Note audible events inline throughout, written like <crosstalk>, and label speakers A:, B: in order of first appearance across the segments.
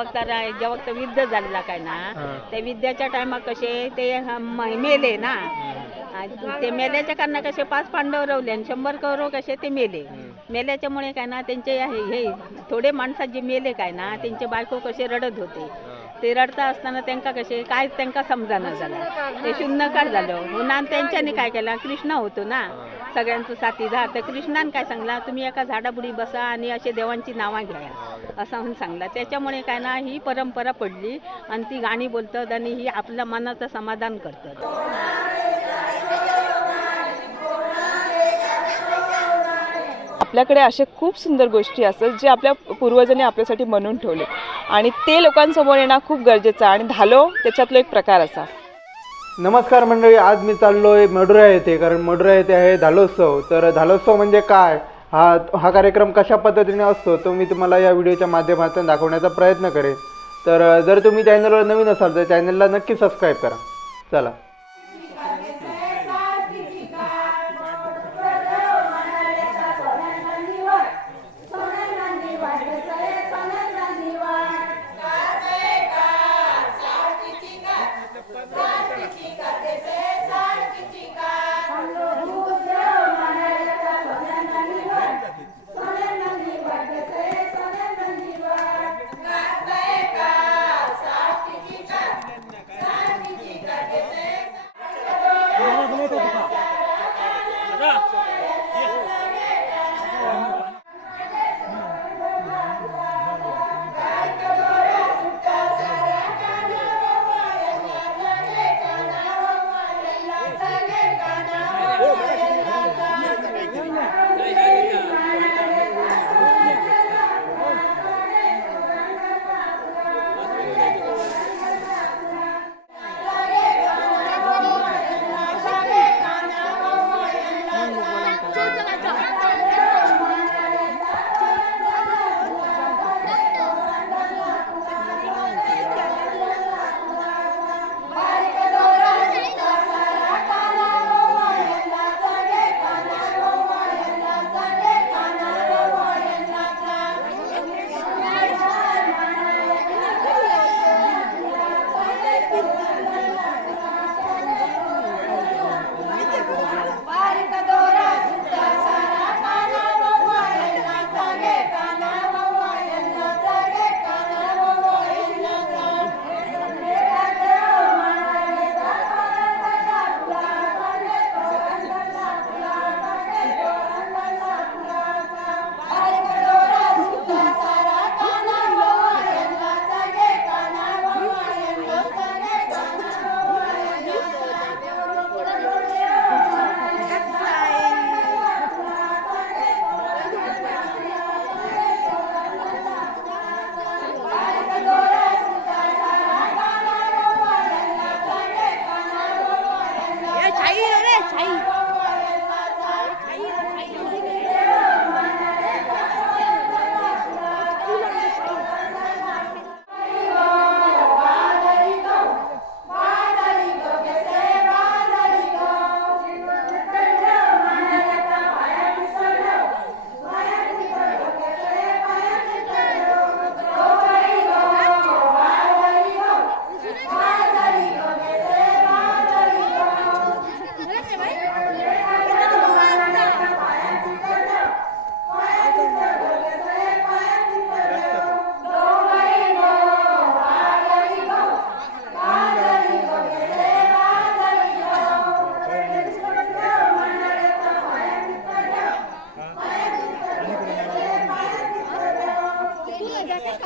A: वक्ता ज्या वक्ता युद्ध झालेला काय ना त्या विद्याच्या टायमाक कसे ते ह- म- मेले ना. आणि ते मेल्याच्या कारण कसे पाच पांडव रवले आणि शंभर कौरव कसे ते मेले. मेल्याच्यामुळे काय ना त्यांचे हे हे थोडे माणसात जे मेले काय ना त्यांचे बायको कसे रडत होते. ते रडता असताना त्यांका कसे काय त्यांका समजाना झालं. ते शून्य काळ झालं. पुन्हा त्यांच्याने काय केलं कृष्ण होतो ना. सगळ्यांचं साथीदार तर कृष्णान काय सांगला तुम्ही एका झाडापुढी बसा आणि असे देवांची नावं घ्या. असं म्हणून सांगला. त्याच्यामुळे काय ना ही परंपरा पडली आणि ती गाणी बोलतात आणि ही आपल्या मनाचं समाधान करतात.
B: आपल्याकडे असे खूप सुंदर गोष्टी असतात जे आपल्या पूर्वजांनी आपल्यासाठी म्हणून ठेवले. आणि ते लोकांसमोर येणं खूप गरजेचं आणि धालो त्याच्यातला एक प्रकार असा.
C: नमस्कार मंडळी आज मी चाललो आहे मडुरा येथे कारण मडुरा येथे आहे धालोत्सव. तर धालोत्सव म्हणजे काय? हा हा कार्यक्रम कशा पद्धतीने असतो तो मी तुम्हाला या व्हिडिओच्या माध्यमातून दाखवण्याचा प्रयत्न करेन. तर जर तुम्ही चॅनलवर नवीन असाल तर चॅनलला नक्की सबस्क्राईब करा. चला.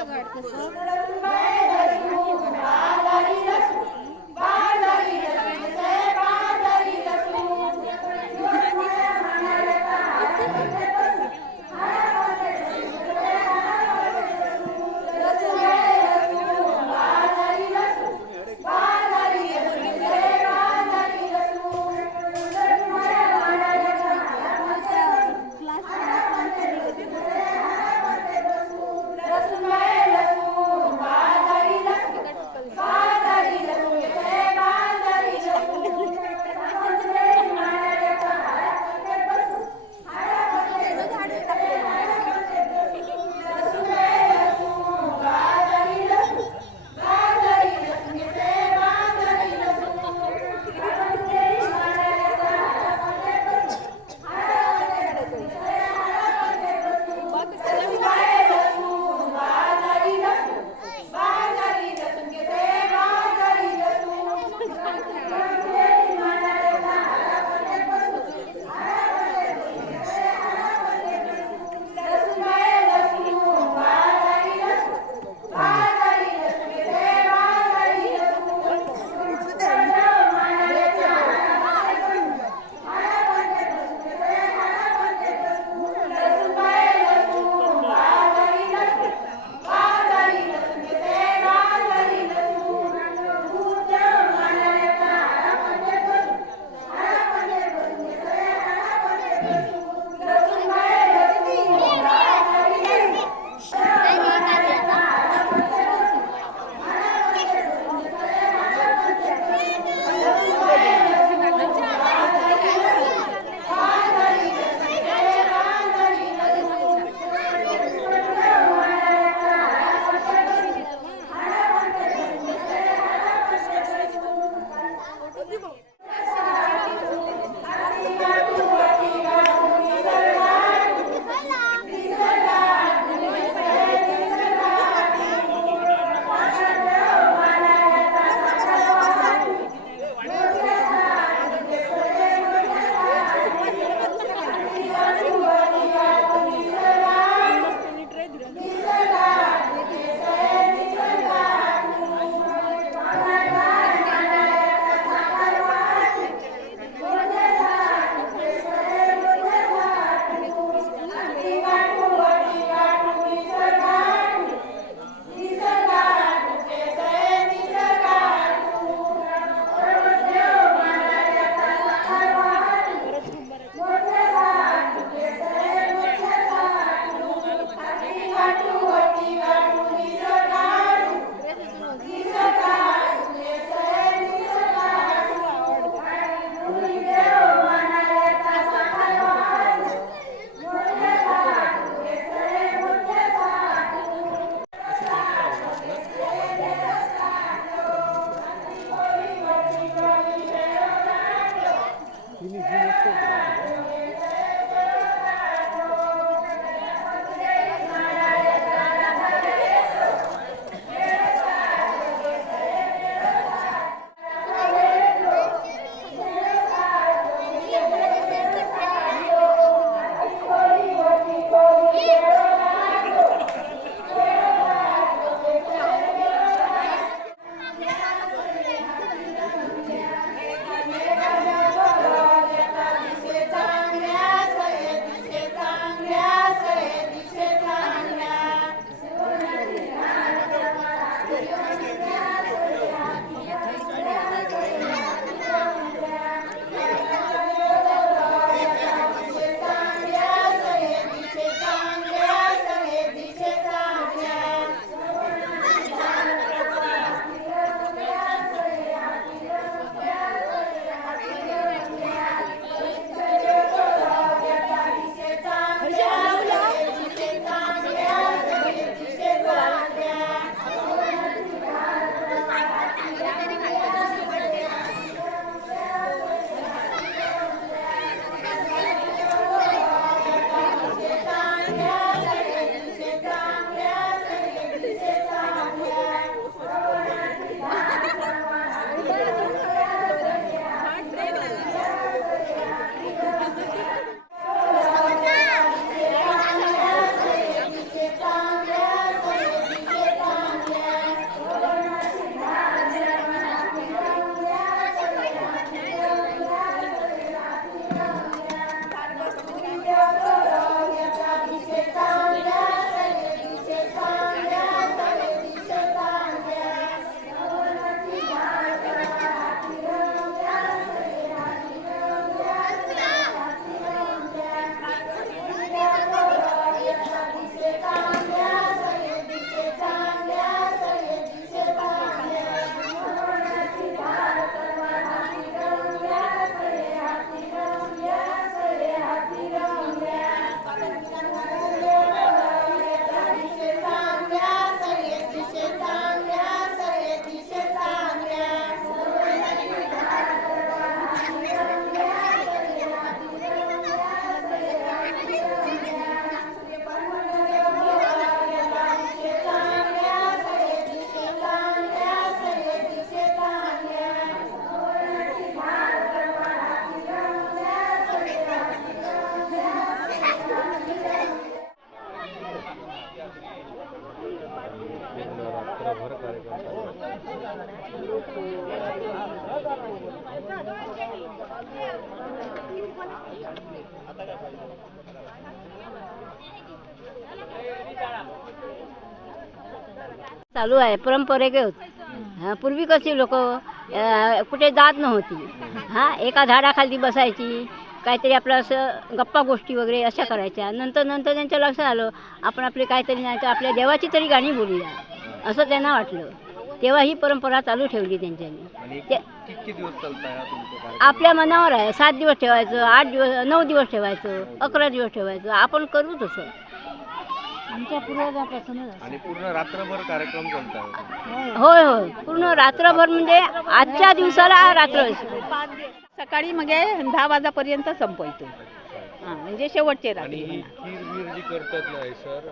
C: Gracias. चालू आहे
D: परंपरेगत हा, पूर्वी कशी लोक कुठे जात नव्हती. हा एका झाडाखाली बसायची काहीतरी आपलं असं गप्पा गोष्टी वगैरे अशा करायच्या. नंतर नंतर त्यांच्या लक्षात आलं आपण आपली काहीतरी नाही तर आपल्या देवाची तरी गाणी बोलूया. असं त्यांना वाटलं. तेव्हा ही परंपरा चालू ठेवली त्यांच्यानी. ते-
C: किती दिवस चालताय हा तुमचा कार्यक्रम?
D: आपल्या मनावर आहे. सात दिवस ठेवायचं आठ दिवस नऊ दिवस ठेवायचं अकरा दिवस ठेवायचं. आपण करू तसं. आमच्या पूर्वजापासूनच
C: आणि पूर्ण रात्रभर कार्यक्रम चालताय
D: होय होय. पूर्ण रात्रभर म्हणजे आजच्या दिवसाला रात्र.
A: सकाळी मग हे दहा वाजापर्यंत संपवतो हा म्हणजे शेवटचे
E: आणि
A: रात्री
E: ही खीर बीर जी करतात ना सर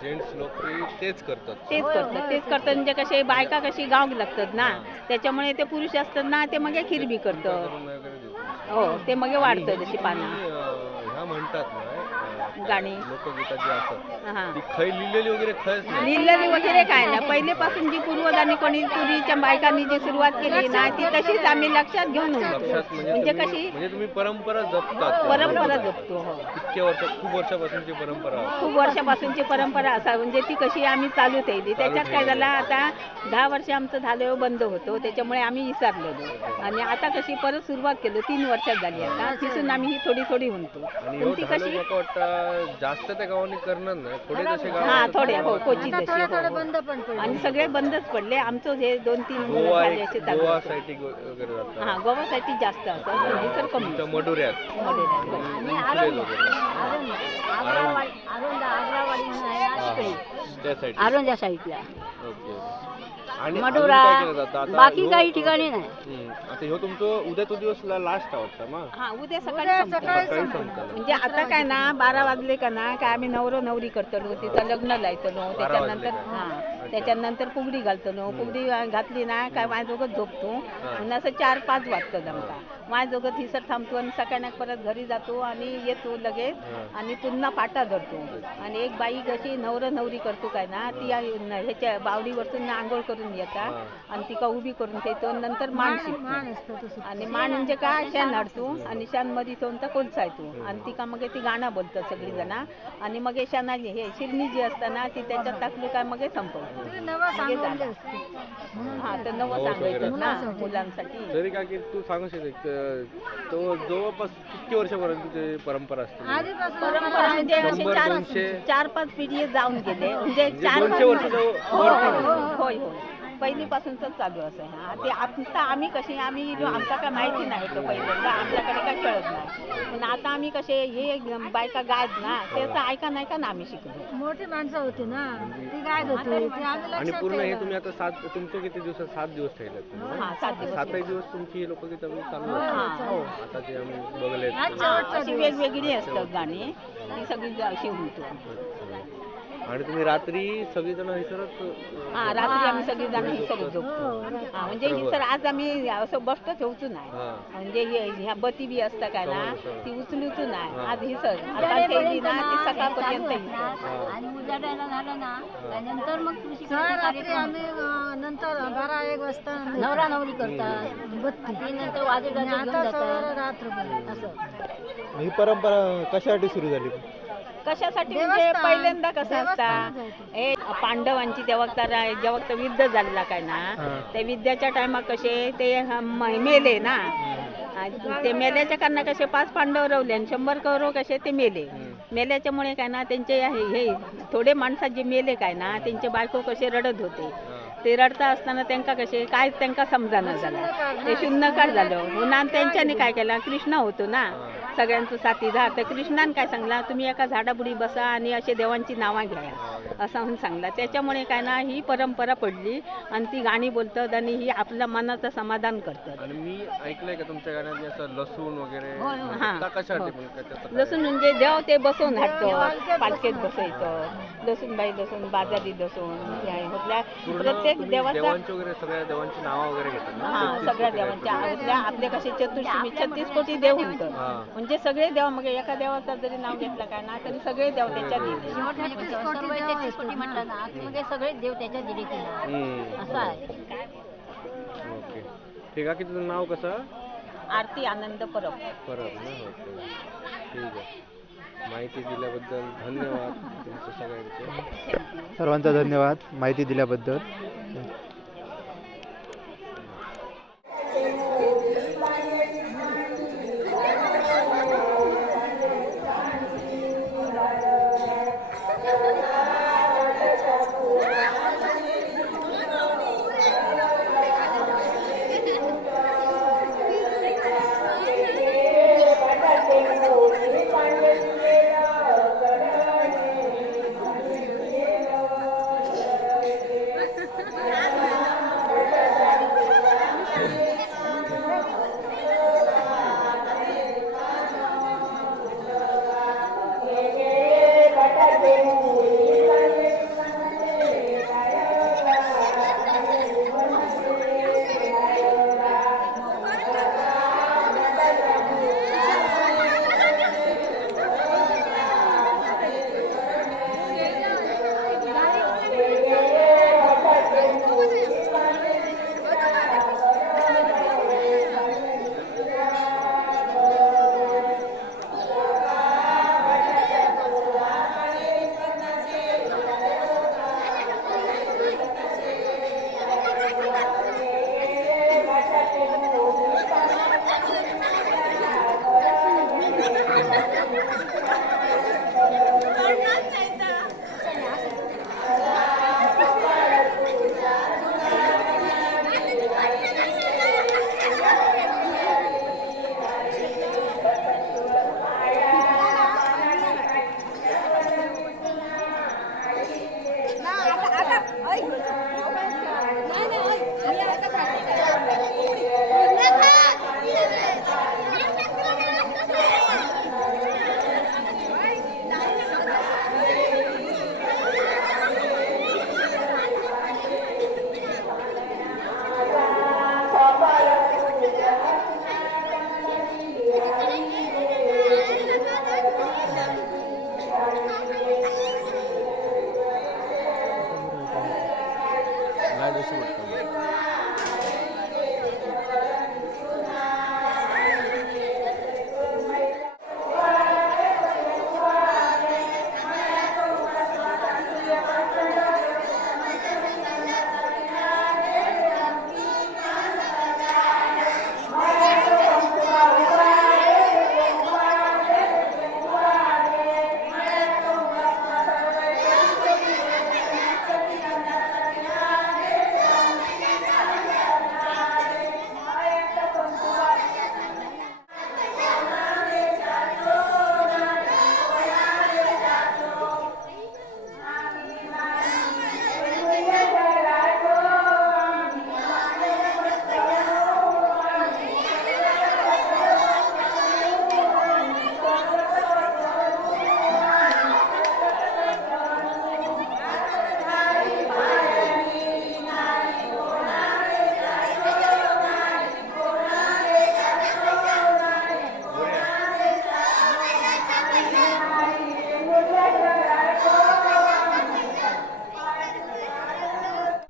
E: जेंट्स लोक ते तेच करतात.
A: तेच करतात तेच करतात. म्हणजे कसे बायका कशी गाव लागतात ना त्याच्यामुळे ते पुरुष असतात ना ते मग खीर बी करतं
E: करून वगैरे देतात.
A: हो ते मग वाढतं जशी पानं.
E: ही, अं, म्हणतात ना
A: गाणी.
E: लोकगीतात जी असतात ती खय लिहिलेली वगैरे खयच
A: लिहिलेली वगैरे काय ना पहिलेपासून जी पूर्वजांनी कोणी पूर्वीच्या बायकांनी जी सुरुवात केली ना ती तशीच आम्ही लक्षात घेऊन
E: म्हणजे
A: म्हणजे कशी
E: म्हणजे तुम्ही परंपरा जपतात
A: परंपरा जपतो हो.
E: इतक्या वर्ष खूप वर्षापासूनची परंपरा.
A: खूप वर्षापासूनची परंपरा असा. म्हणजे ती कशी आम्ही चालू ठेवली. त्याच्यात काय झालं आता दहा वर्ष आमचं झालं बंद होतो. त्याच्यामुळे आम्ही विसरलेलो. आणि आता कशी परत सुरुवात केली तीन वर्षात झाली आता. तिथून आम्ही ही थोडी थोडी म्हणतो.
E: आणि
A: पण
E: ह्यो
A: ती
E: झालो
A: कशी
E: वाटतं जास्त त्या गावांनी करणार नाही थोडे तसे गाव
A: हा
E: असतात
A: हो कोची
D: आता थोडं
A: हो,
D: थोडं
A: हो.
D: बंद पण पडलं.
A: आणि सगळे बंदच पडले. आमचं हे दोन तीन
E: गोवा
A: झाले असे चालू
E: गोवा
A: होते.
E: साईटिंग वगैरे जातात.
A: हा गोवासाठी जास्त असं हे तर कमी.
E: तुमच्या मडुऱ्यात.
A: मॉडेल
E: आणि उचलेल वगैरे
D: आग्रावाडी म्हणून आहे ना तिकडे
E: त्या साईड
D: आरोंजा साईडला
E: ओके. आणि
D: मडुरा
E: अजून काय केलं जातं? आता
D: बाकी
E: ह्यो-
D: काही ठिकाणी नाही
E: हम्म. आता ह्यो तुमचं उद्याचा दिवस लास्ट आवडता मग
A: हा उद्या सकाळी संपतं.
E: सकाळी संपतं
A: म्हणजे आता काय ना बारा वाजले का ना काय आम्ही नवरो नवरी करतलो तिथं लग्न लायतलो त्याच्यानंतर
E: वाजले
A: हा त्याच्यानंतर फुगडी घालतलो फुगडी घातली ना काय माझ्याजोगत झोपतो. आणि असं चार पाच वाजतं आमका माझ्याजोगत हिसर थांबतो आणि सकाळी परत घरी जातो आणि येतो लगेच आणि पुन्हा पाटा धरतो. आणि एक बाई कशी नवर नवरी करतो काय ना ती न- ह्याच्या बावडीवरतून आंघोळ करून येतात आणि तिका उभी करून ठेवतो नंतर मान शिकतो. आणि मान म्हणजे काय शान हाडतो आणि शानमध्ये ठेवून तर कोलसायतो आणि तिका मग ती गाणं बोलतात सगळी जण आणि मग हे शाना हे शिरणी जी असता ना ती त्याच्यात टाकली काय मग संपवतो. हा तर नवं सांगायचं ना मुलांसाठी.
E: तरी का की तू सांगू शकते तो जवळपास किती वर्षापर्यंत ते परंपरा असते?
A: परंपरा म्हणजे असे
E: शंभर,
A: चार
E: दोनशे?
A: चार पाच पिढी जाऊन गेले. म्हणजे
E: म्हणजे
A: चार
E: दोनशे
A: पाच
E: वर्ष जवळ-
A: हो,
E: वरती
A: हो, होय होय. पहिलीपासूनच चालू असं हा ते आता आम्ही कसे आम्ही आमचा काय माहिती नाही होतं पहिल्यांदा आमच्याकडे काय कळत नाही. पण आता आम्ही कसे हे बायका गायत ना त्याचं ऐका नाही का ना आम्ही शिकलो.
D: मोठी माणसं होती ना ती काय होती. ते आम्ही
E: आणि
D: लक्षात
E: पूर्ण हे
D: ठेवलं.
E: तुम्ही आता सात तुमचे किती दिवसात सात दिवस ठेवलेत तुम्ही?
A: हा सात दिवस
E: सातही दिवस तुमची ही चालू
A: हा
E: असतात.
A: हो
E: आता जे आम्ही बघलेत.
A: हा, अशी वेगवेगळी असतात गाणी. ती सगळी अशी म्हणतो
E: आणि तुम्ही रात्री सगळीजण हैसरच
A: हा रात्री आम्ही सगळी जण ही सगळं झोपतो. हा म्हणजे ही सर आज आम्ही असं बसतो ठेवतो नाही.
E: हा.
A: म्हणजे हे- ह्या बती बी असतं काय ना. ती उचलूच नाही.
E: हा.
A: आज ही सर आता ठेवली ना ती सकाळपर्यंत ही सर.
D: आणि उजाडायला झालं ना त्यानंतर मग कृषी
F: रात्री आम्ही अं, नंतर बारा एक वाजता
D: नवरा नवरी करतात बत्ती. नंतर घेऊन
F: आता
D: जातात
F: सगळं रात्रभर.
D: असं.
C: ही परंपरा कशासाठी सुरू झाली?
A: कशासाठी? म्हणजे
F: देवस्थान.
A: पहिल्यांदा कसं असता?
F: देवस्थान.
A: हे पांडवांची तेव्हा तर जेव्हा तर युद्ध झालेला काय ना त्या विद्याच्या टायमात कसे ते ह- म- मेले ना. आणि ते मेल्याच्या कारण कसे पाच पांडव रवले आणि शंभर कौरव कसे ते मेले. मेल्याच्यामुळे काय ना त्यांचे हे हे थोडे माणसात जे मेले काय ना त्यांचे बायको कसे रडत होते. ते रडता असताना त्यांका कसे काय त्यांका समजाना झालं. ते शून्यकार झालं. पुन्हा त्यांच्याने काय केलं? कृष्ण होतो ना. सगळ्यांचं साथीदार तर कृष्णाने काय सांगला तुम्ही एका झाडाबुडी बसा आणि असे देवांची नावं घ्या. असं म्हणून सांगला. त्याच्यामुळे काय ना ही परंपरा पडली आणि ती गाणी बोलतात आणि ही आपल्या मनाचं समाधान करतात.
E: आणि मी ऐकलंय का तुमच्या गाण्यात जे असं लसूण वगैरे?
A: हा.
E: कशासाठी?
A: लसूण म्हणजे देव ते बसवून हाडतो पालखेत बसवायचं लसूण बाई लसूण बाजारी लसूण होतल्या
E: पूर्ण
A: प्रत्येक देवाचा
E: देवांची वगैरे सगळ्या देवांची नावं वगैरे घेतात
A: हा सगळ्या देवांच्या. आपल्या आपले कसे चतुर्श्रुमी छत्तीस कोटी देव म्हणतात.
E: हा.
A: म्हणजे म्हणजे सगळे देव मग एका देवाचं जरी नाव घेतलं काय ना तरी सगळे देव त्याच्यात येते
D: शेवट म्हणजे म्हटलं ना सगळे देव त्याच्या दिले. असं आहे.
E: ओके. ठीक आहे की तुझं नाव कसं?
A: आरती आनंद परब.
E: परब ना ओके. ठीक आहे. माहिती दिल्याबद्दल धन्यवाद तुमचं सगळ्यांचे.
C: सर्वांचा धन्यवाद माहिती दिल्याबद्दल.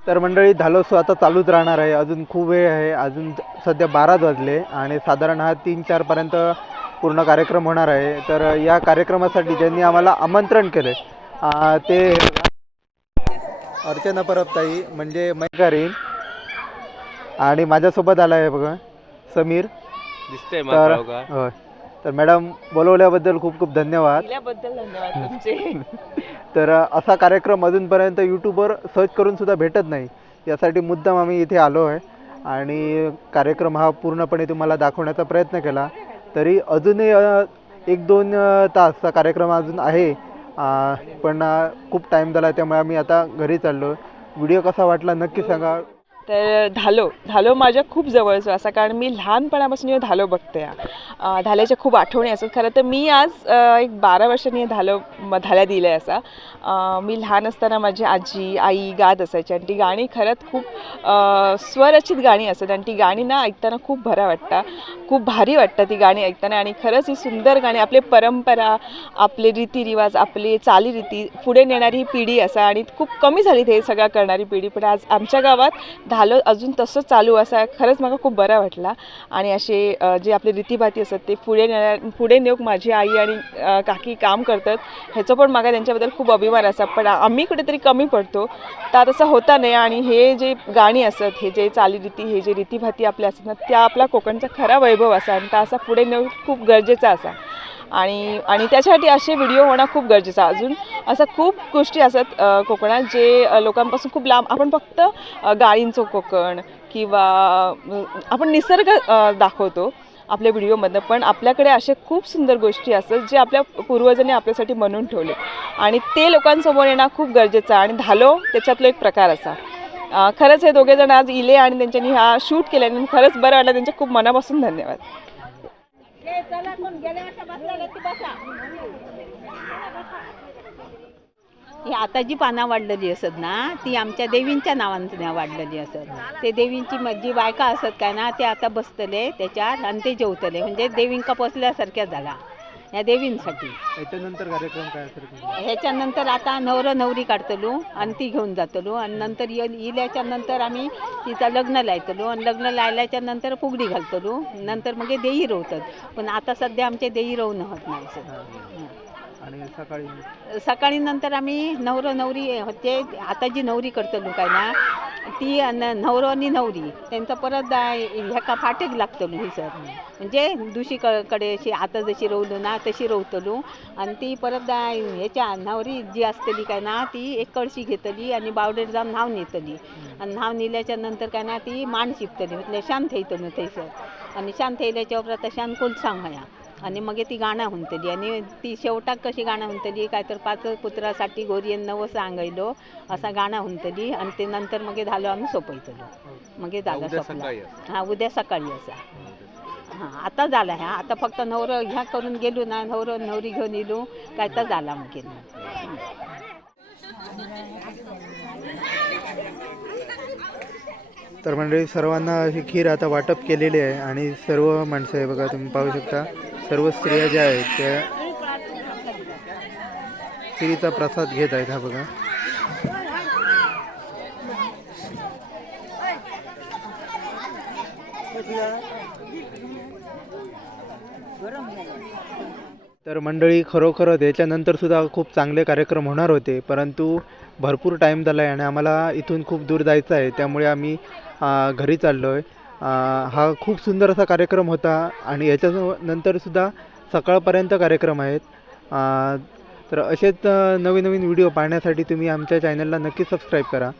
C: तर मंडळी धालोत्सव आता चालूच राहणार आहे. अजून खूप वेळ आहे. अजून सध्या बाराच वाजले आणि साधारण हा तीन चारपर्यंत पूर्ण कार्यक्रम होणार आहे. तर या कार्यक्रमासाठी ज्यांनी आम्हाला आमंत्रण केले ते अर्चना परबताई म्हणजे मैकारीन आणि माझ्यासोबत आला आहे बघा समीर.
E: दिसतंय
C: तर होय. तर मॅडम बोलवल्याबद्दल खूप खूप धन्यवाद.
B: धन्यवाद तुमचे. <laughs>
C: तर असा कार्यक्रम अजूनपर्यंत यूट्यूबवर सर्च करूनसुद्धा भेटत नाही. यासाठी मुद्दाम आम्ही इथे आलो आहे. आणि कार्यक्रम हा पूर्णपणे तुम्हाला दाखवण्याचा प्रयत्न केला. तरी अजूनही एक दोन तासचा कार्यक्रम अजून आहे. पण खूप टाईम झाला त्यामुळे आम्ही आता घरी चाललो. व्हिडिओ कसा वाटला नक्की सांगा.
B: तर धालो धालो माझ्या खूप जवळचं असा कारण मी लहानपणापासून हे धालो बघते आहे धाल्याच्या खूप आठवणी असतात. खरं तर मी आज एक बारा वर्षांनी धालो म- धाल्या दिलं आहे असा मी लहान असताना माझी आजी आई गात असायची. आणि ती गाणी खरंच खूप स्वरचित गाणी असतात. आणि ती गाणी ना ऐकताना खूप भरा वाटतं. खूप भारी वाटतं ती गाणी ऐकताना. आणि खरंच ही सुंदर गाणी आपले परंपरा आपले रीतिरिवाज आपले चालीरीती पुढे नेणारी ही पिढी असा. आणि खूप कमी झाली हे सगळं करणारी पिढी. पण आज आमच्या गावात झालं अजून तसं चालू असा खरंच मला खूप बरा वाटला. आणि असे जे आपले रीतीभाती असतात ते पुढे नेण्या पुढे नेऊक माझी आई आणि काकी काम करतात ह्याचं पण मला त्यांच्याबद्दल खूप अभिमान असा. पण आम्ही कुठेतरी कमी पडतो. तर तसं होता नाही आणि हे जे गाणी असतात हे जे चालीरीती हे जे रीतीभाती आपल्या असतात ना त्या आपला कोकणचा खरा वैभव असा. आणि त्या असा पुढे नेऊ खूप गरजेचा असा. आणि आणि त्याच्यासाठी असे व्हिडिओ होणं खूप गरजेचं आहे. अजून असं खूप गोष्टी असतात कोकणात जे लोकांपासून खूप लांब आपण फक्त गाळींचं कोकण किंवा आपण निसर्ग दाखवतो आपल्या व्हिडिओमधनं पण आपल्याकडे असे खूप सुंदर गोष्टी असतात जे आपल्या पूर्वजांनी आपल्यासाठी बनवून ठेवले आणि ते लोकांसमोर येणं खूप गरजेचं आहे. आणि धालो त्याच्यातला एक प्रकार असा. खरंच हे दोघेजण आज इले आणि त्यांच्यानी हा शूट केल्याने खरंच बरं वाटलं. त्यांच्या खूप मनापासून धन्यवाद.
A: ही आता जी पानं वाढलेली असत ना ती आमच्या देवींच्या नावानं वाढलेली असत. ते देवींची जी बायका असत काय ना ते आता बसतले त्याच्यात आणि ते जेवतले. म्हणजे देवींका पोचल्यासारख्या झाला. या देवींसाठी.
C: याच्यानंतर कार्यक्रम काय असेल तुमचा?
A: ह्याच्यानंतर आता नवर नवरी काढतलो आणि ती घेऊन जातलो आणि नंतर ये इल्याच्या नंतर आम्ही तिचं लग्न लायतलो आणि लग्न लायल्याच्या नंतर फुगडी घालतलो. नंतर मग देई रोवतात. पण आता सध्या आमचे देई रोवणं होत नाही असं.
C: आणि सकाळी?
A: सकाळी नंतर आम्ही नवरो नवरी होते आता जी नवरी करतो लोकांना. ना ती न- नवरो आणि नवरी त्यांचं परत ह्याका फाटेक लागतलो ही सर. म्हणजे दुशी क कडे अशी आता जशी रोवलो ना तशी रोवतलो. आणि ती परत ह्याच्या नवरी जी असतली काय ना ती एक कळशी घेतली आणि बावडेर जाऊन न्हाव नेतली. आणि न्हाव नेल्याच्या नंतर काय ना ती मांड शिपतली. म्हटलं शांत थेयतलो थंयसर आणि शांत थेयल्याच्या उपरांत शांत कोलसांग होया आणि मग ती गाणं म्हणतली आणि ती शेवटाक कशी गाणं म्हणतली काय तर पाच पुत्रासाठी गोरियन नवं सांगयलो असा गाणं म्हणतली आणि ते नंतर मग झालो आम्ही सोपयतलो. मग झालं
E: उद्या
A: सोपला. हा उद्या सकाळी असा. हां आता झाला ह्या. आता फक्त नवरं ह्या करून गेलो ना नवरं नवरी घेऊन येलो. काय तर झाला मग
C: तर मंडळी सर्वांना ही खीर आता वाटप केलेली आहे. आणि सर्व माणसं आहे बघा तुम्ही पाहू शकता. सर्व स्त्रिया ज्या आहेत त्या खिरीचा प्रसाद घेत आहेत हा बघा. तर मंडळी खरोखरच याच्यानंतर सुद्धा खूप चांगले कार्यक्रम होणार होते परंतु भरपूर टाईम झाला आहे आणि आम्हाला इथून खूप दूर जायचं आहे त्यामुळे आम्ही घरी चाललो आहे हा खूप सुंदर असा कार्यक्रम होता आणि याच्या नंतरसुद्धा सकाळपर्यंत कार्यक्रम आहेत. तर असेच नवीन नवीन व्हिडिओ पाहण्यासाठी तुम्ही आमच्या चॅनलला नक्की सबस्क्राईब करा.